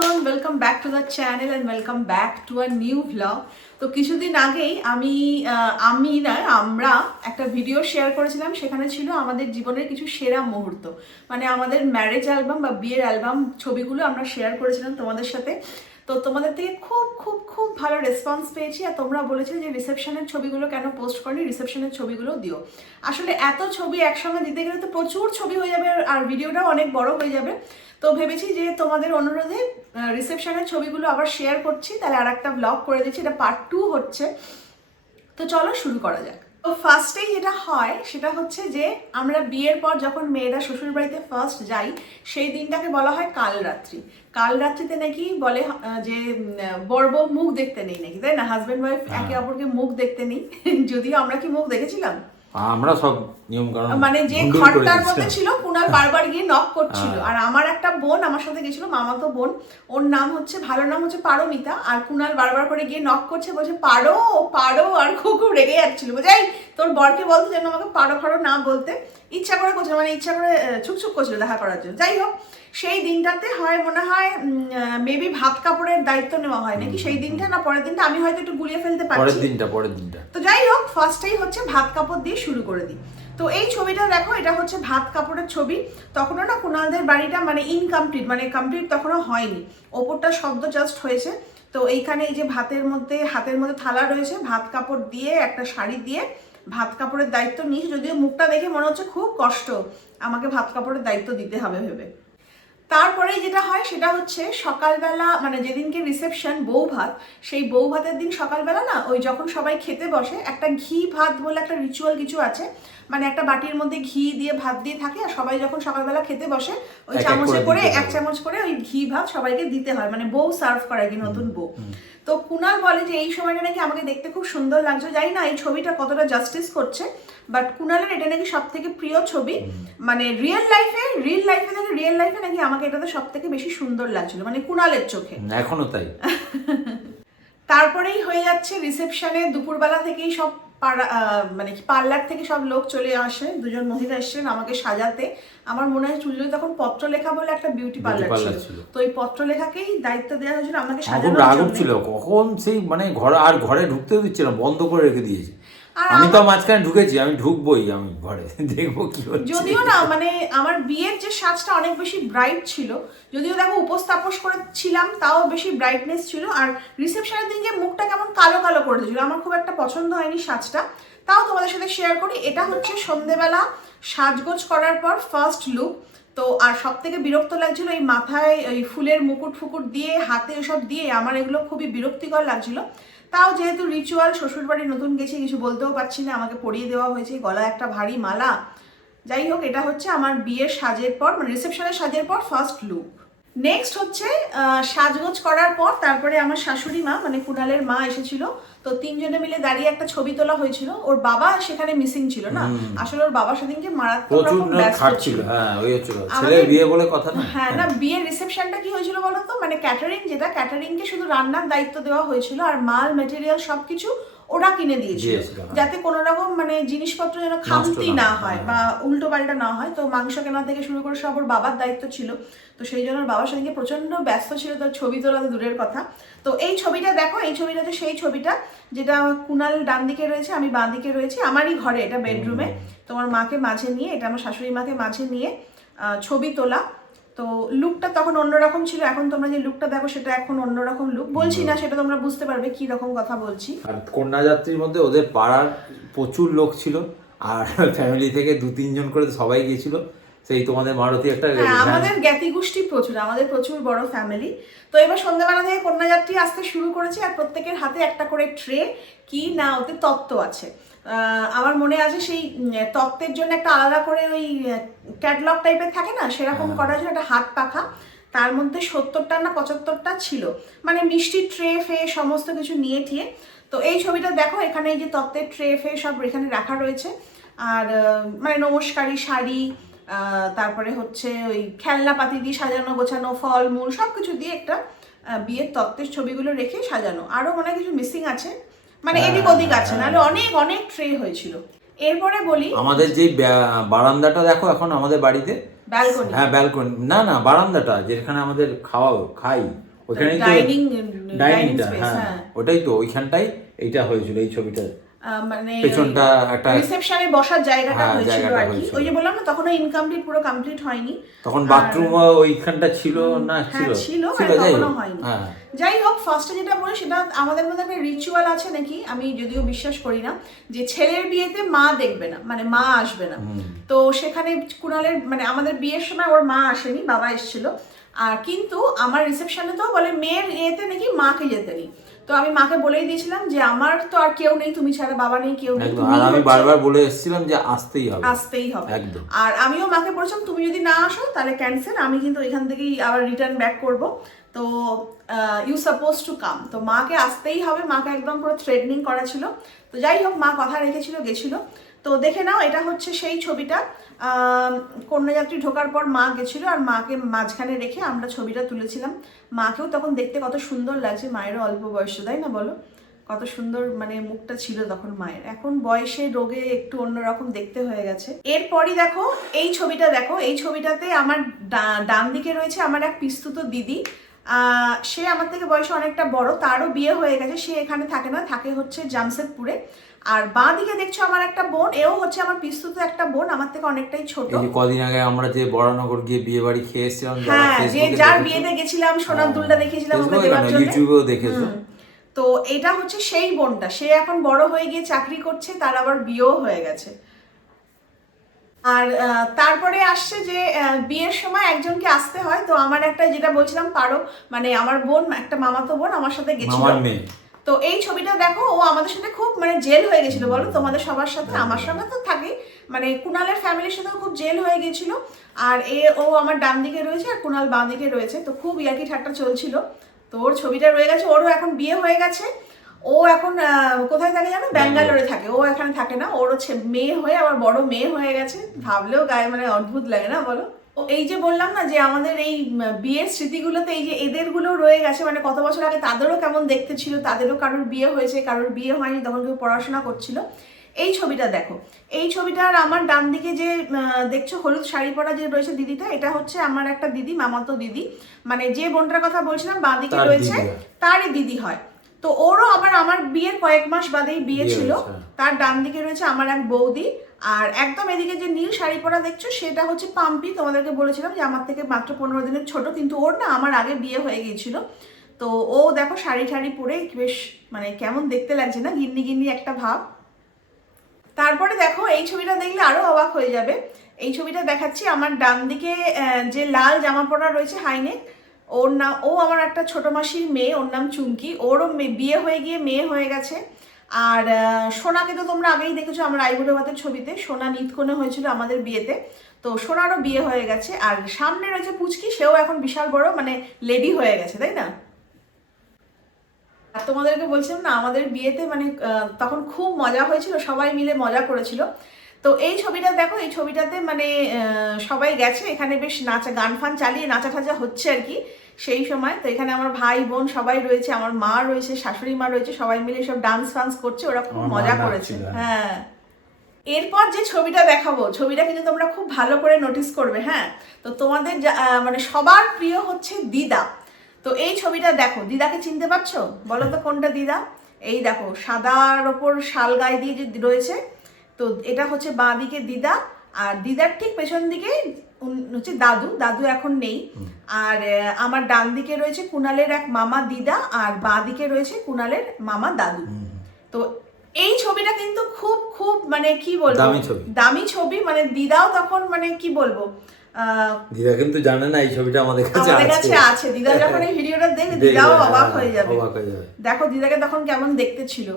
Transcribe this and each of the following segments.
Everyone welcome back to the channel and welcome back to a new vlog তো কিছুদিন আগেই আমি আমি না, আমরা একটা ভিডিও শেয়ার করেছিলাম, সেখানে ছিল আমাদের জীবনের কিছু সেরা মুহূর্ত। মানে আমাদের ম্যারেজ অ্যালবাম বা বিয়ের অ্যালবাম ছবিগুলো আমরা শেয়ার করেছিলাম তোমাদের সাথে। তো তোমাদের থেকে খুব খুব খুব ভালো রেসপন্স পেয়েছি আর তোমরা বলেছিলে যে রিসেপশনের ছবিগুলো কেন পোস্ট করনি রিসেপশনের ছবিগুলো দিও। আসলে এত ছবি একসঙ্গে দিতে গেলে তো প্রচুর ছবি হয়ে যাবে আর- আর ভিডিওটাও অনেক বড় হয়ে যাবে। তো ভেবেছি যে তোমাদের অনুরোধে রিসেপশনের ছবিগুলো আবার শেয়ার করছি, তাহলে আর একটা ব্লগ করে দিচ্ছি, এটা পার্ট টু হচ্ছে। তো চলো শুরু করা যাক। তো ফার্স্টেই যেটা হয় সেটা হচ্ছে যে আমরা বিয়ের পর যখন মেয়েরা শ্বশুর বাড়িতে ফার্স্ট যাই সেই দিনটাকে বলা হয় কাল রাত্রি কাল রাত্রিতে নাকি বলে যে বর্ব মুখ দেখতে নেই নাকি তাই না? হাজব্যান্ড ওয়াইফ একে অপরকে মুখ দেখতে নেই। যদিও আমরা কি মুখ দেখেছিলাম? আমরা সব নিয়ম কানুন মানে যে ঘরটার মধ্যে ছিল কুনাল বারবার গিয়ে নক করছিল। আর আমার একটা বোন আমার সাথে গেছিল মামাতো বোন। ওর নাম হচ্ছে ভালো নাম হচ্ছে পারমিতা। আর কুনাল বারবার করে গিয়ে নক করছে বলছে পারো পারো। আর খুব খুব রেগে যাচ্ছিল। বলছে এই তোর বরকে বলতো যেন আমাকে পারো ফারো না বলতে। ইচ্ছা করে করছিল মানে ইচ্ছা করে ছুকছুক করছিল দেখা করার জন্য। যাই হোক সেই দিনটাতে হয় মনে হয় মেবি ভাত কাপড়ের দায়িত্ব নেওয়া হয় নাকি? সেই দিনটা না পরের দিনটা? আমি হয়তো একটু গুলিয়ে ফেলতে পরের দিনটা পরের দিনটা। তো যাই হোক ফার্স্টেই হচ্ছে ভাত কাপড় দিয়ে শুরু করে দিই। তো এই ছবিটা দেখো এটা হচ্ছে ভাত কাপড়ের ছবি। তখনও না কুণালদের বাড়িটা মানে ইনকমপ্লিট মানে কমপ্লিট তখনও হয়নি। ওপরটা শব্দ জাস্ট হয়েছে। তো এইখানে এই যে ভাতের মধ্যে হাতের মধ্যে থালা রয়েছে ভাত কাপড় দিয়ে একটা শাড়ি দিয়ে ভাত কাপড়ের দায়িত্ব নিয়েছে। যদিও মুখটা দেখে মনে হচ্ছে খুব কষ্ট। আমাকে ভাত কাপড়ের দায়িত্ব দিতে হবে ভেবে। তারপরে যেটা হয় সেটা হচ্ছে সকালবেলা মানে যেদিনকে রিসেপশন বউ ভাত সেই বউ ভাতের দিন সকালবেলা না ওই যখন সবাই খেতে বসে একটা ঘি ভাত বলে একটা রিচুয়াল কিছু আছে মানে একটা বাটির মধ্যে ঘি দিয়ে ভাত দিয়ে থাকে আর সবাই যখন সকালবেলা খেতে বসে ওই চামচে করে করে এক চামচ করে ওই ঘি ভাত সবাইকে দিতে হয় মানে বউ সার্ভ করে কি নতুন বউ। তো কুনাল বলে যে এই সময়টা নাকি আমাকে দেখতে খুব সুন্দর লাগছে। জানি না এই ছবিটা কতটা জাস্টিস করছে বাট কুনালের এটা নাকি সব থেকে প্রিয় ছবি। মানে রিয়েল লাইফে রিয়েল লাইফে নাকি রিয়েল লাইফে নাকি আমাকে এটাতে সব থেকে বেশি সুন্দর লাগছিল মানে কুনালের চোখে। এখনও তাই। তারপরেই হয়ে যাচ্ছে রিসেপশনে দুপুরবেলা থেকেই সব পাড়া মানে কি পার্লার থেকে সব লোক চলে আসে দুজন মহিলা এসেছেন আমাকে সাজাতে। আমার মনে হয় চুল্লি তখন পত্র লেখা বলে একটা বিউটি পার্লার ছিল। তো এই পত্র লেখাকেই দায়িত্ব দেওয়া হয়েছিল আমাকে সাজানোর জন্য। ছিল। কখন সেই মানে ঘর আর ঘরে ঢুকতে দিচ্ছে না বন্ধ করে রেখে দিয়েছি। আমি তো মাঝখানে ঢুকেছি আমি ঢুকবোই আমি ঘরে দেখব কি হচ্ছে। যদিও না মানে আমার বিয়ের যে সাজটা অনেক বেশি ব্রাইট ছিল যদিও দেখো উপস্থাপস করে ছিলাম তাও বেশি ব্রাইটনেস ছিল আর রিসেপশনের দিন যে মুখটা কেমন কালো কালো করে দিয়েছিল আমার খুব একটা পছন্দ হয়নি সাজটা। তাও তোমাদের সাথে শেয়ার করি এটা হচ্ছে সন্ধেবেলা সাজগোজ করার পর ফার্স্ট লুক তো আর সব থেকে বিরক্ত লাগছিল এই মাথায় ওই ফুলের মুকুট ফুকুট দিয়ে হাতে এসব দিয়ে আমার এগুলো খুবই বিরক্তিকর লাগছিল। তাও যেহেতু রিচুয়াল শ্বশুরবাড়ি নতুন গেছি, কিছু বলতেও পারছি না, আমাকে পরিয়ে দেওয়া হয়েছে গলা একটা ভারী মালা। যাই হোক, এটা হচ্ছে আমার বিয়ের সাজের পর মানে রিসেপশনের সাজের পর ফার্স্ট লুক নেক্সট হচ্ছে সাজগোজ করার পর তারপরে আমার শাশুড়ি মা মানে কুণালের মা এসেছিল। তো তিনজনে মিলে দাঁড়িয়ে একটা ছবি তোলা হয়েছিল। ওর বাবা সেখানে মিসিং ছিল না। আসলে ওর বাবা সেদিনকে মারাত্মক রকম ব্যস্ত ছিল। হ্যাঁ ওই হচ্ছে কথা। আমাদের- বিয়ে বলে কথা না? হ্যাঁ না বিয়ের রিসেপশনটা কি হয়েছিল বলো তো মানে ক্যাটারিং যেটা ক্যাটারিং কে শুধু রান্নার দায়িত্ব দেওয়া হয়েছিল। আর মাল মেটেরিয়াল সবকিছু ওরা কিনে দিয়েছিল। যাতে কোনো রকম মানে জিনিসপত্র যেন খামতি না হয়, হয়। বা উল্টো পাল্টা না হয়। তো মাংস কেনা থেকে শুরু করে সব ওর বাবার দায়িত্ব ছিল। তো সেই জন্য বাবার সঙ্গে প্রচণ্ড ব্যস্ত ছিল তার ছবি তোলা তো দূরের কথা। তো এই ছবিটা দেখো এই ছবিটা হচ্ছে সেই ছবিটা যেটা কুনাল ডান দিকে রয়েছে আমি বাঁ দিকে রয়েছি। আমারই ঘরে এটা বেডরুমে তোমার মাকে মাঝে নিয়ে এটা আমার শাশুড়ি মাকে মাঝে নিয়ে ছবি তোলা। তো লুকটা তখন অন্যরকম ছিল এখন তোমরা যে লুকটা দেখো সেটা এখন অন্যরকম লুক বলছি না সেটা তোমরা বুঝতে পারবে কি রকম কথা বলছি। আর কন্যাযাত্রীর মধ্যে ওদের পাড়ার প্রচুর লোক ছিল আর ফ্যামিলি থেকে দু তিনজন করে সবাই গিয়েছিল সেই তোমাদের মারুতি একটা হ্যাঁ আমাদের জ্ঞাতি গোষ্ঠী প্রচুর আমাদের প্রচুর বড় ফ্যামিলি তো এবার সন্ধ্যাবেলা থেকে কন্যাযাত্রী আসতে শুরু করেছে আর প্রত্যেকের হাতে একটা করে ট্রে কি না ওতে তত্ত্ব আছে। আমার মনে আছে সেই তত্ত্বের জন্য একটা আলাদা করে ওই ক্যাটলগ টাইপের থাকে না সেরকম করা ছিল একটা হাত পাখা। তার মধ্যে সত্তরটা না পঁচাত্তরটা ছিল। মানে মিষ্টি ট্রে ফে সমস্ত কিছু নিয়ে ঠিয়ে তো এই ছবিটা দেখো এখানে এই যে তত্ত্বের ট্রে ফে সব এখানে রাখা রয়েছে। আর মানে নমস্কারী শাড়ি তারপরে হচ্ছে ওই খেলনা পাতি দিয়ে সাজানো গোছানো ফল মূল সব কিছু দিয়ে একটা বিয়ের তত্ত্বের ছবিগুলো রেখে সাজানো। আরও অনেক কিছু মিসিং আছে। মানে হ্যাঁ, এদিক ওদিক আছে নাহলে অনেক অনেক ট্রে হয়েছিল। এরপরে বলি আমাদের যে বারান্দাটা দেখো এখন আমাদের বাড়িতে। ব্যালকনি। হ্যাঁ ব্যালকনি। না না বারান্দাটা যেখানে আমাদের খাওয়া খাই। ওখানেই তো ডাইনিং ডাইনিং ডাইনিংটা হ্যাঁ। হ্যাঁ। ওটাই তো ওইখানটাই এইটা হয়েছিল এই ছবিটা মানে পেছনটা একটা রিসেপশনে বসার জায়গাটা হ্যাঁ, হয়েছিল আর কি। ওই যে বললাম না তখন ইনকমপ্লিট পুরো কমপ্লিট হয়নি। তখন বাথরুম ওইখানটা ছিল না হ্যাঁ, ছিল? ছিল, মানে তখনও হয়নি। হ্যাঁ। যাই হোক ফার্স্টে যেটা বলি সেটা আমাদের মধ্যে একটা রিচুয়াল আছে নাকি? আমি যদিও বিশ্বাস করি না যে ছেলের বিয়েতে মা দেখবে না মানে মা আসবে না। তো সেখানে কুণালের মানে আমাদের বিয়ের সময় ওর মা আসেনি বাবা এসেছিল। আর কিন্তু আমার রিসেপশনে তো বলে মেয়ের ইয়েতে নাকি মাকে যেতে নেই। তো আমি মাকে বলেই দিয়েছিলাম যে আমার তো আর কেউ নেই তুমি ছাড়া বাবা নেই কেউ নেই তুমি আর আমি বারবার বলে এসেছিলাম যে আসতেই হবে। আসতেই হবে। একদম। আর আমিও মাকে বলেছিলাম তুমি যদি না আসো তাহলে ক্যান্সেল আমি কিন্তু এখান থেকেই আবার রিটার্ন ব্যাক করব। তো ইউ সাপোজ টু কাম তো মাকে আসতেই হবে মাকে একদম পুরো থ্রেডনিং করা ছিল। তো যাই হোক মা কথা রেখেছিল গেছিল। তো দেখে নাও, এটা হচ্ছে সেই ছবিটা। কন্যাযাত্রী ঢোকার পর মা গেছিল আর মাকে মাঝখানে রেখে আমরা ছবিটা তুলেছিলাম। মাকেও তখন দেখতে কত সুন্দর লাগছে, মায়েরও অল্প বয়স, তাই না বলো? কত সুন্দর মানে মুখটা ছিল তখন মায়ের। এখন বয়সে রোগে একটু অন্যরকম দেখতে হয়ে গেছে। এরপরই দেখো, এই ছবিটা দেখো, এই ছবিটাতে আমার ডান দিকে রয়েছে আমার এক পিস্তুত দিদি। সে আমার থেকে বয়সে অনেকটা বড় তারও বিয়ে হয়ে গেছে সে এখানে থাকে না থাকে হচ্ছে জামশেদপুরে। আর বাঁ দিকে দেখছ আমার একটা বোন এও হচ্ছে আমার পিস্তুত একটা বোন আমার থেকে অনেকটাই ছোট। কদিন আগে আমরা যে বড়নগর গিয়ে বিয়ে বাড়ি খেয়ে এসেছিলাম হ্যাঁ যে যার বিয়েতে গেছিলাম সোনার হ্যাঁ, দুলটা দেখিয়েছিলাম ওকে দেওয়ার জন্য। ইউটিউবেও দেখেছ? তো এটা হচ্ছে সেই বোনটা সে এখন বড় হয়ে গিয়ে চাকরি করছে তার আবার বিয়েও হয়ে গেছে। আর তারপরে আসছে যে বিয়ের সময় একজনকে আসতে হয়। তো আমার একটা যেটা বলছিলাম পারো মানে আমার বোন একটা মামাতো বোন আমার সাথে গেছিল। তো এই ছবিটা দেখো ও আমাদের সাথে খুব মানে জেল হয়ে গেছিল বলো? তোমাদের সবার সাথে আমার সঙ্গে তো থাকে। মানে কুণালের ফ্যামিলির সাথেও খুব জেল হয়ে গেছিল। আর এ ও আমার ডান দিকে রয়েছে আর কুণাল বাঁ দিকে রয়েছে। তো খুব ইয়াকি ঠাট্টা চলছিল। তো ওর ছবিটা রয়ে গেছে ওরও এখন বিয়ে হয়ে গেছে। ও এখন কোথায় থাকে জানো? ব্যাঙ্গালোরে। থাকে। ও এখানে থাকে না। ওর হচ্ছে মেয়ে হয়ে আবার বড় মেয়ে হয়ে গেছে। ভাবলেও গায়ে মানে অদ্ভুত লাগে না বলো? ও এই যে বললাম না যে আমাদের এই বিয়ের স্মৃতিগুলোতে এই যে এদেরগুলো রয়ে গেছে মানে কত বছর আগে তাদেরও কেমন দেখতে ছিল তাদেরও কারোর বিয়ে হয়েছে কারোর বিয়ে হয়নি তখন কেউ পড়াশোনা করছিল। এই ছবিটা দেখো। এই ছবিটার আমার ডান দিকে যে দেখছ হলুদ শাড়ি পরা যে রয়েছে দিদিটা এটা হচ্ছে আমার একটা দিদি মামাতো দিদি। মানে যে বোনটার কথা বলছিলাম বাঁ দিকে রয়েছে তারই দিদি হয়। তো ওরও আবার আমার বিয়ের কয়েক মাস বাদেই বিয়ে ছিল। তার ডান দিকে রয়েছে আমার এক বৌদি। আর একদম এদিকে যে নীল শাড়ি পরা দেখছ সেটা হচ্ছে পাম্পি। তোমাদেরকে বলেছিলাম যে আমার থেকে মাত্র পনেরো দিনের ছোট কিন্তু ওর না আমার আগে বিয়ে হয়ে গিয়েছিল। তো ও দেখো শাড়ি ঠাড়ি পরে বেশ মানে কেমন দেখতে লাগছে না গিন্নি গিন্নি একটা ভাব। তারপরে দেখো এই ছবিটা দেখলে আরও অবাক হয়ে যাবে। এই ছবিটা দেখাচ্ছি আমার ডান দিকে যে লাল জামা পরা রয়েছে হাইনেক ওর নাম, ও আমার একটা ছোট মাসির মেয়ে, ওর নাম চুমকি। ওরও বিয়ে হয়ে গিয়ে মেয়ে হয়ে গেছে। আর সোনাকে তো তোমরা আগেই দেখেছ আমার আইবুড়ো ভাতের ছবিতে। সোনা নিতকোণে হয়েছিল আমাদের বিয়েতে। তো সোনারও বিয়ে হয়ে গেছে। আর সামনে রয়েছে পুচকি, সেও এখন বিশাল বড় মানে লেডি হয়ে গেছে, তাই না? আর তোমাদেরকে বলছিলাম না, আমাদের বিয়েতে মানে তখন খুব মজা হয়েছিল, সবাই মিলে মজা করেছিল। তো এই ছবিটা দেখো এই ছবিটাতে মানে সবাই গেছে। এখানে বেশ নাচা গান ফান চালিয়ে নাচা ঠাচা হচ্ছে আর কি সেই সময়। তো এখানে আমার ভাই বোন সবাই রয়েছে আমার মা রয়েছে শাশুড়ি মা রয়েছে সবাই মিলে সব ডান্স ফান্স করছে ওরা খুব মজা করেছে। হ্যাঁ। এরপর যে ছবিটা দেখাবো ছবিটা কিন্তু তোমরা খুব ভালো করে নোটিস করবে হ্যাঁ? তো তোমাদের যা- মানে সবার প্রিয় হচ্ছে দিদা। তো এই ছবিটা দেখো দিদাকে চিনতে পারছ? বলো তো কোনটা দিদা? এই দেখো সাদার ওপর শাল গায়ে দিয়ে যে রয়েছে তো এটা হচ্ছে বাঁ দিকে দিদা আর দিদার ঠিক পেছন দিকে হচ্ছে দাদু দাদু এখন নেই। আর আমার ডান দিকে রয়েছে কুণালের এক মামা দিদা আর বাঁ দিকে রয়েছে কুণালের মামা দাদু। তো এই ছবিটা কিন্তু খুব খুব মানে কি বলব? দামি ছবি। মানে দিদাও তখন মানে কি বলব? আহ, দিদা কিন্তু জানে না এই ছবিটা আমাদের কাছে আমাদের আছে। কাছে আছে। দিদা যখন এই ভিডিওটা দেখবে, দিদাও হ্যাঁ, অবাক হয়ে যাবে। দেখো দিদাকে তখন কেমন দেখতে ছিল।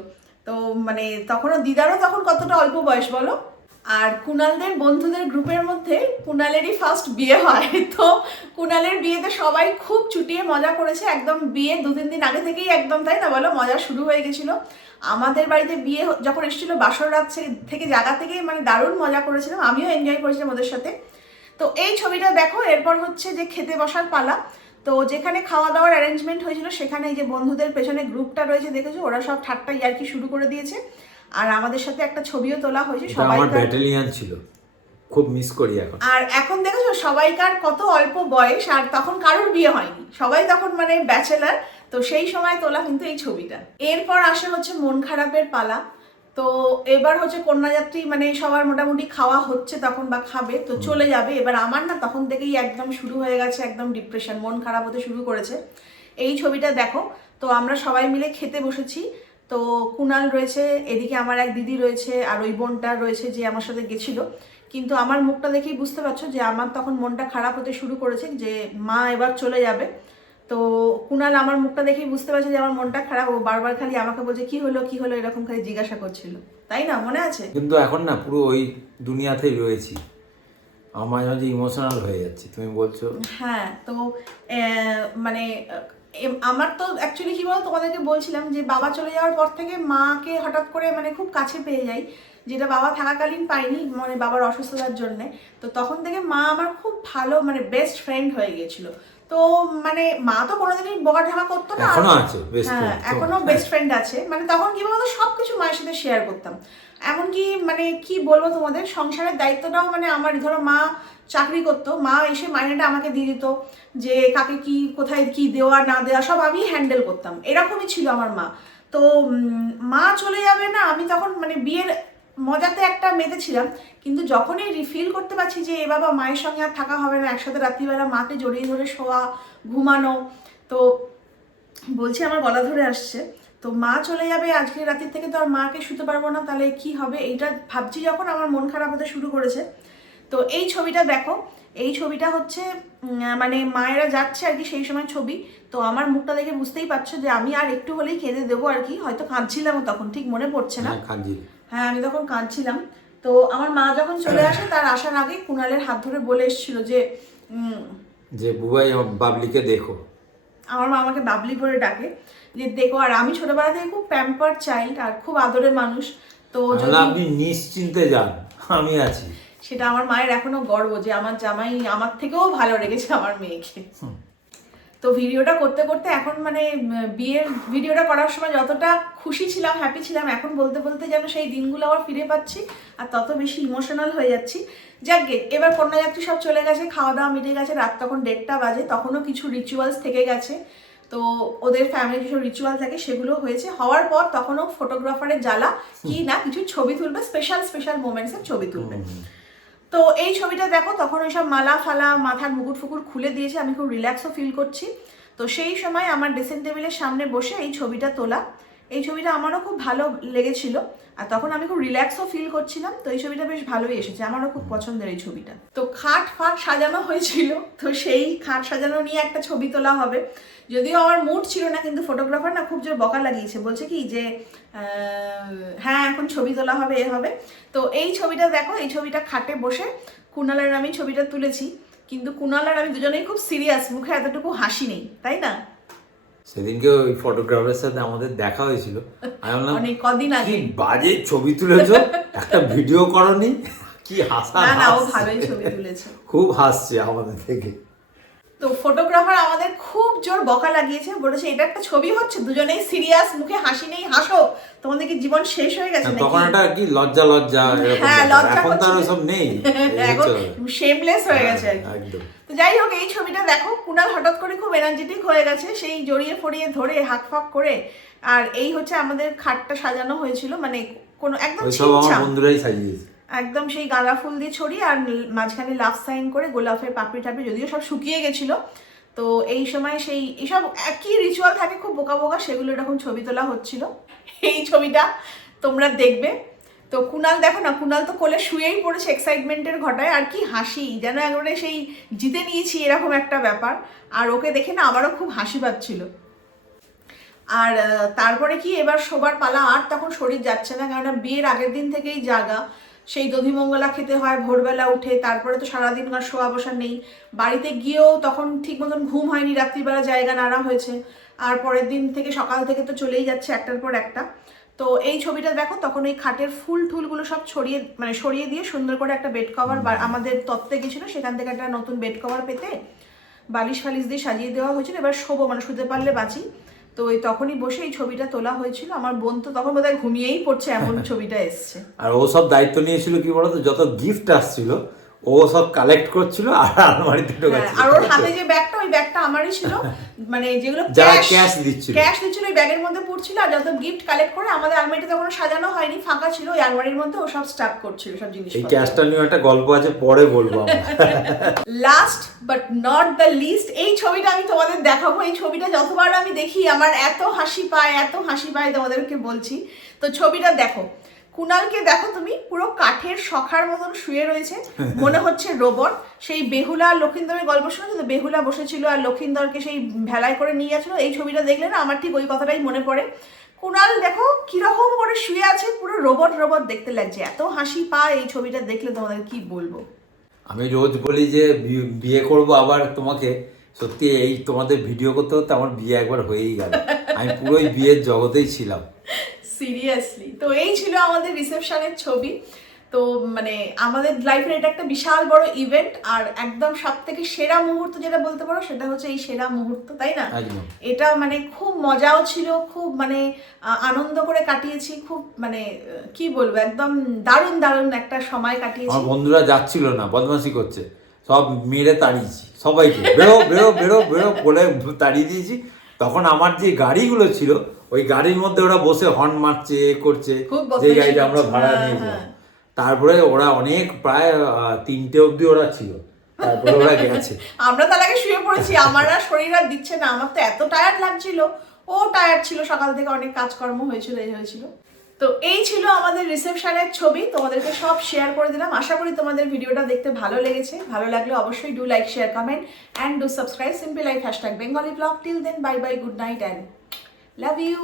তো মানে তখনও দিদারও তখন কতটা অল্প বয়স বলো? আর কুণালদের বন্ধুদের গ্রুপের মধ্যে কুণালেরই ফার্স্ট বিয়ে হয়। তো কুণালের বিয়েতে সবাই খুব চুটিয়ে মজা করেছে। একদম বিয়ে দু তিন দিন আগে থেকেই একদম, তাই না বলো? মজা শুরু হয়ে গেছিল। আমাদের বাড়িতে বিয়ে যখন এসেছিল বাসর রাত থেকে- থেকে জায়গা থেকেই মানে দারুণ মজা করেছিলাম। আমিও এনজয় করেছিলাম ওদের সাথে। তো এই ছবিটা দেখো, এরপর হচ্ছে যে খেতে বসার পালা। তো যেখানে খাওয়া দাওয়ার অ্যারেঞ্জমেন্ট হয়েছিল সেখানে এই যে বন্ধুদের পেছনে গ্রুপটা রয়েছে দেখেছ? ওরা সব ঠাট্টা ইয়ার্কি শুরু করে দিয়েছে। আর আমাদের সাথে একটা ছবিও তোলা হয়েছে সবাই ব্যাটালিয়ান ছিল। খুব মিস করি এখন। আর এখন দেখেছ সবাইকার কত অল্প বয়স আর তখন কারোর বিয়ে হয়নি। সবাই তখন মানে ব্যাচেলার তো সেই সময় তোলা কিন্তু এই ছবিটা। এরপর আসে হচ্ছে মন খারাপের পালা। তো এবার হচ্ছে কন্যাযাত্রী মানে সবার মোটামুটি খাওয়া হচ্ছে তখন বা খাবে তো চলে যাবে। এবার আমার না তখন থেকেই একদম শুরু হয়ে গেছে একদম ডিপ্রেশন মন খারাপ হতে শুরু করেছে। এই ছবিটা দেখো তো আমরা সবাই মিলে খেতে বসেছি। তো কুনাল রয়েছে এদিকে আমার এক দিদি রয়েছে আর ওই বোনটা রয়েছে যে আমার সাথে গেছিল। কিন্তু আমার মুখটা দেখেই বুঝতে পারছ যে আমার তখন মনটা খারাপ হতে শুরু করেছে যে মা এবার চলে যাবে। তো কুনাল আমার মুখটা দেখেই বুঝতে পারছে যে আমার মনটা খারাপ ও বারবার খালি আমাকে বলছে কি হলো কি হলো? এরকম খালি জিজ্ঞাসা করছিল। তাই না? মনে আছে? কিন্তু এখন না পুরো ওই দুনিয়াতেই রয়েছি। আমার মাঝে মাঝে ইমোশনাল হয়ে যাচ্ছি তুমি বলছো? হ্যাঁ তো মানে আমার তো অ্যাকচুয়ালি কি বলতো তোমাদেরকে বলছিলাম যে বাবা চলে যাওয়ার পর থেকে মাকে হঠাৎ করে মানে খুব কাছে পেয়ে যাই যেটা বাবা থাকাকালীন পাইনি মানে বাবার অসুস্থতার জন্য। তো তখন থেকে মা আমার খুব ভালো মানে বেস্ট ফ্রেন্ড হয়ে গিয়েছিল। তো মানে মা তো কোনোদিনই বকা ঢাকা করতো না। এখনও আছে বেস্ট হ্যাঁ এখনও বেস্ট ফ্রেন্ড আছে। মানে তখন কি বলতো সবকিছু মায়ের সাথে শেয়ার করতাম। এমনকি মানে কি বলব তোমাদের সংসারের দায়িত্বটাও মানে আমার ধরো মা চাকরি করতো মা এসে মাইনেটা আমাকে দিয়ে দিত যে কাকে কি কোথায় কি দেওয়া না দেওয়া সব আমি হ্যান্ডেল করতাম। এরকমই ছিল আমার মা। তো মা চলে যাবে না আমি তখন মানে বিয়ের মজাতে একটা মেতেছিলাম, কিন্তু যখনই রিফিল করতে পারছি যে এ বাবা মায়ের সঙ্গে আর থাকা হবে না, একসাথে রাত্রিবেলা মাকে জড়িয়ে ধরে শোয়া, ঘুমানো, তো বলছি আমার গলা ধরে আসছে। তো মা চলে যাবে আজকে রাতের থেকে তো আর মাকে শুতে পারব না, তাহলে কি হবে? এইটা ভাবছি যখন আমার মন খারাপ হতে শুরু করেছে। তো এই ছবিটা দেখো, এই ছবিটা হচ্ছে মানে মায়েরা যাচ্ছে আর কি সেই সময় ছবি। তো আমার মুখটা দেখে বুঝতেই পারছ যে আমি আর একটু হলেই কেঁদে দেবো আর কি, হয়তো কাঁদছিলাম তখন, ঠিক মনে পড়ছে না? হ্যাঁ আমি তখন কাঁদছিলাম। তো আমার মা যখন চলে আসে তার আসার আগে কুণালের হাত ধরে বলে এসেছিল যে যে বুবাই আমার বাবলিকে দেখো। আমার মা আমাকে বাবলি করে ডাকে যে দেখো আর আমি ছোটবেলা থেকে খুব প্যাম্পার চাইল্ড আর খুব আদরের মানুষ। তো আপনি নিশ্চিন্তে যান আমি আছি। সেটা আমার মায়ের এখনও গর্ব যে আমার জামাই আমার থেকেও ভালো রেখেছে আমার মেয়েকে। তো ভিডিওটা করতে করতে এখন মানে বিয়ের ভিডিওটা করার সময় যতটা খুশি ছিলাম হ্যাপি ছিলাম, এখন বলতে বলতে যেন সেই দিনগুলো আবার ফিরে পাচ্ছি আর তত বেশি ইমোশনাল হয়ে যাচ্ছি। যাকে এবার কন্যাযাত্রী সব চলে গেছে খাওয়া দাওয়া মিটে গেছে, রাত তখন দেড়টা বাজে, তখনও কিছু রিচুয়ালস থেকে গেছে। তো ওদের ফ্যামিলি কিছু রিচুয়াল থাকে সেগুলো হয়েছে। হওয়ার পর তখনও ফটোগ্রাফারের জ্বালা, কি না, কিছু ছবি তুলবে স্পেশাল স্পেশাল মোমেন্টসের ছবি তুলবে। তো এই ছবিটা দেখো, তখন ওইসব মালা ফালা, মাথার মুকুট ফুকুর খুলে দিয়েছে, আমি খুব রিল্যাক্সও ফিল করছি। তো সেই সময় আমার ড্রেসিং টেবিলের সামনে বসে এই ছবিটা তোলা। এই ছবিটা আমারও খুব ভালো লেগেছিল আর তখন আমি খুব রিল্যাক্সও ফিল করছিলাম, তো এই ছবিটা বেশ ভালোই এসেছে, আমারও খুব পছন্দের এই ছবিটা। তো খাট ফাট সাজানো হয়েছিল, তো সেই খাট সাজানো নিয়ে একটা ছবি তোলা হবে। যদিও আমার মুড ছিল না, কিন্তু ফটোগ্রাফার না খুব জোর বকা লাগিয়েছে, বলছে কি যে হ্যাঁ এখন ছবি তোলা হবে, এ হবে। তো এই ছবিটা দেখো, এই ছবিটা খাটে বসে কুনালার আমি ছবিটা তুলেছি, কিন্তু কুনাল আর আমি দুজনেই খুব সিরিয়াস মুখে এতটুকু হাসি নেই, তাই না? সেদিনকে ওই ফটোগ্রাফারের সাথে আমাদের দেখা হয়েছিল। আমি বললাম অনেক কদিন আগে। বাজে ছবি তুলেছো? একটা ভিডিও করনি? কি হাসা না না ও ভালোই ছবি তুলেছে। খুব হাসছে আমাদের থেকে। তো ফটোগ্রাফার আমাদের খুব জোর বকা লাগিয়েছে বলেছে এটা একটা ছবি হচ্ছে দুজনেই সিরিয়াস মুখে হাসি নেই হাসো। তোমাদের কি জীবন শেষ হয়ে গেছে হ্যাঁ, তখন একটা কি লজ্জা লজ্জা হ্যাঁ, লজ্জা এখন তো সব নেই এখন শেমলেস হয়ে গেছে। হ্যাঁ, একদম। তো যাই হোক এই ছবিটা দেখো কুনাল হঠাৎ করে খুব এনার্জেটিক হয়ে গেছে সেই জড়িয়ে ফড়িয়ে ধরে হাক ফাক করে আর এই হচ্ছে আমাদের খাটটা সাজানো হয়েছিল মানে কোনো একদম ওই সব আমার বন্ধুরাই সাজিয়েছে। একদম সেই গাঁদা ফুল দিয়ে ছড়িয়ে আর মাঝখানে লাভ সাইন করে গোলাপের পাপড়ি টাপড়ি, যদিও সব শুকিয়ে গেছিল। তো এই সময় সেই এসব একই রিচুয়াল থাকে, খুব বোকা বোকা, সেগুলো এরকম ছবি তোলা হচ্ছিল। এই ছবিটা তোমরা দেখবে। তো কুনাল, দেখো না, কুনাল তো কোলে শুয়েই পড়েছে এক্সাইটমেন্টের ঘটায়, আর কি হাসি, যেন একবারে সেই জিতে নিয়েছি এরকম একটা ব্যাপার। আর ওকে দেখে না আমারও খুব হাসি পাচ্ছিল। আর তারপরে কি এবার শোবার পালা, আর তখন শরীর যাচ্ছে না, কেননা বিয়ের আগের দিন থেকেই জাগা। সেই দধিমঙ্গলা খেতে হয়, ভোরবেলা উঠে, তারপরে তো সারাদিন আর শোয়া বসা নেই। বাড়িতে গিয়েও তখন ঠিক মতন ঘুম হয়নি, রাত্রিবেলা জায়গা নাড়া হয়েছে। আর পরের দিন থেকে সকাল থেকে তো চলেই যাচ্ছে একটার পর একটা। তো এই ছবিটা দেখো, তখন ওই খাটের ফুল টুলগুলো সব ছড়িয়ে মানে সরিয়ে দিয়ে সুন্দর করে একটা বেড কভার বা আমাদের তত্ত্বে গেছিল সেখান থেকে একটা নতুন বেড কভার পেতে বালিশ ফালিশ দিয়ে সাজিয়ে দেওয়া হয়েছিল। এবার শোবো মানে শুতে পারলে বাঁচি। তো ওই তখনই বসে এই ছবিটা তোলা হয়েছিল। আমার বোন তো তখন বোধহয় ঘুমিয়েই পড়ছে এমন ছবিটা এসছে। আর ও সব দায়িত্ব নিয়েছিল কি বলতো? যত গিফট আসছিল ও সব কালেক্ট করছিল আর আলমারিতে হ্যাঁ, ঢোকাচ্ছিল। আর ওর হাতে যে ব্যাগটা ওই ব্যাগটা আমারই ছিল। মানে যেগুলো cash দিচ্ছিল। ক্যাশ দিচ্ছিল ওই ব্যাগের মধ্যে পড়ছিল আর যত গিফট কালেক্ট করে আমাদের আলমারিটা তখন সাজানো হয়নি ফাঁকা ছিল ওই আলমারির মধ্যে ও সব স্টাফ করছিল সব জিনিস এই ক্যাশটা নিয়ে একটা গল্প আছে পরে বলব last but not the least এই ছবিটা আমি তোমাদের দেখাবো। এই ছবিটা যতবার আমি দেখি আমার এত হাসি পায় এত হাসি পায় তোমাদেরকে বলছি। তো ছবিটা দেখো। কুনালকে দেখো তুমি, পুরো কাঠের শখার মতন শুয়ে রয়েছে। মনে হচ্ছে রোবট। সেই বেহুলা আর লক্ষিন্দরের গল্প শুনেছো তো বেহুলা বসেছিল আর লক্ষিন্দরকে সেই ভেলায় করে নিয়ে যাচ্ছিল এই ছবিটা দেখলে না, আমার ঠিক ওই কথাটাই মনে পড়ে। কুনাল দেখো, কীরকম করে শুয়ে আছে, পুরো রোবট রোবট দেখতে লাগছে। এত হাসি পায় এই ছবিটা দেখলে তোমাদের কি বলব? আমি রোজ বলি যে বিয়ে করব আবার তোমাকে। সত্যি এই তোমাদের ভিডিও করতে করতে আমার বিয়ে একবার হয়েই গেল। আমি পুরোই বিয়ের জগতেই ছিলাম। সিরিয়াসলি তো এই ছিল আমাদের রিসেপশনের ছবি। তো মানে আমাদের লাইফের এটা একটা বিশাল বড় ইভেন্ট আর একদম সব থেকে সেরা মুহূর্ত যেটা বলতে পারো সেটা হচ্ছে এই সেরা মুহূর্ত তাই না? এটা মানে খুব মজাও ছিল খুব মানে আনন্দ করে কাটিয়েছি খুব মানে কি বলব একদম দারুণ দারুণ একটা সময় কাটিয়েছি। বন্ধুরা যাচ্ছিল না বদমাসি করছে। সব মেরে তাড়িয়েছি সবাইকে। বেরো বেরো বেরো বেরো বলে তাড়িয়ে দিয়েছি। তখন আমার যে গাড়িগুলো ছিল ওই গাড়ির মধ্যে ওরা বসে হর্ন মারছে এ করছে যে গাড়িটা আমরা ভাড়া হ্যাঁ, নিয়েছিলাম হ্যাঁ। তারপরে ওরা অনেক প্রায় তিনটে অবধি ওরা ছিল। তারপরে ওরা গেছে। আমরা তার আগে শুয়ে পড়েছি। আমার আর শরীর আর দিচ্ছে না। আমার তো এত টায়ার্ড লাগছিল। ও টায়ার্ড ছিল। সকাল থেকে অনেক কাজকর্ম হয়েছিল এই হয়েছিল। তো এই ছিল আমাদের রিসেপশনের ছবি। তোমাদেরকে সব শেয়ার করে দিলাম। আশা করি তোমাদের ভিডিওটা দেখতে ভালো লেগেছে। ভালো লাগলে অবশ্যই do like share comment and do subscribe simple life hashtag Bengali blog till then bye bye good night and love you